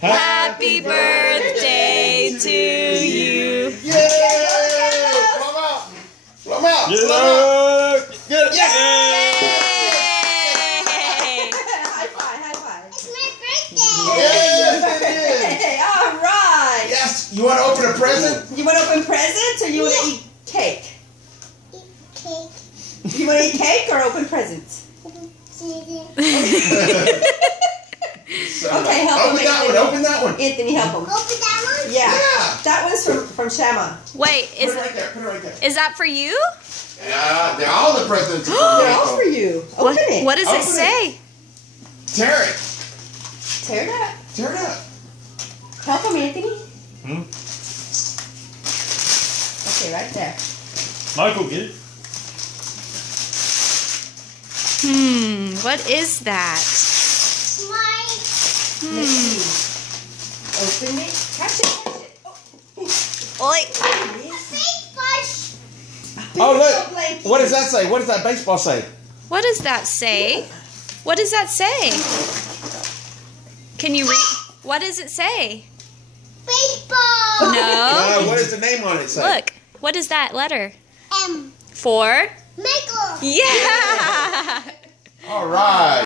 Happy birthday to you. Yay! Blow 'em out. Blow 'em out. Get it Blow 'em out. up. Get it. Yes. Yay! High five, high five. It's my birthday. Yes, it is. Hey, all right. Yes. You want to open a present? You want to open presents or you want to eat cake? Eat cake. You want to eat cake or open presents? Okay, help him, Open that one. Anthony. Open that one. Anthony, help him. Open that one. Yeah. Yeah. That one's from Shama. Wait, Put it right there. Put it right there. is that for you? Yeah, they're all the presents. They're all for you. Open it. What does Open it it. say? Tear it. Tear it up. Tear it up. Help him, Anthony. Hmm? Okay, right there. Michael, get it. What is that? My Let's see. Open it. Catch it. Catch it. Oi. big bush. Oh, look. Blanket. What does that say? What does that baseball say? What does that say? What does that say? Can you read? What does it say? Baseball. No. What does the name on it say? Look. What is that letter? M. For? Michael. Yeah. All right.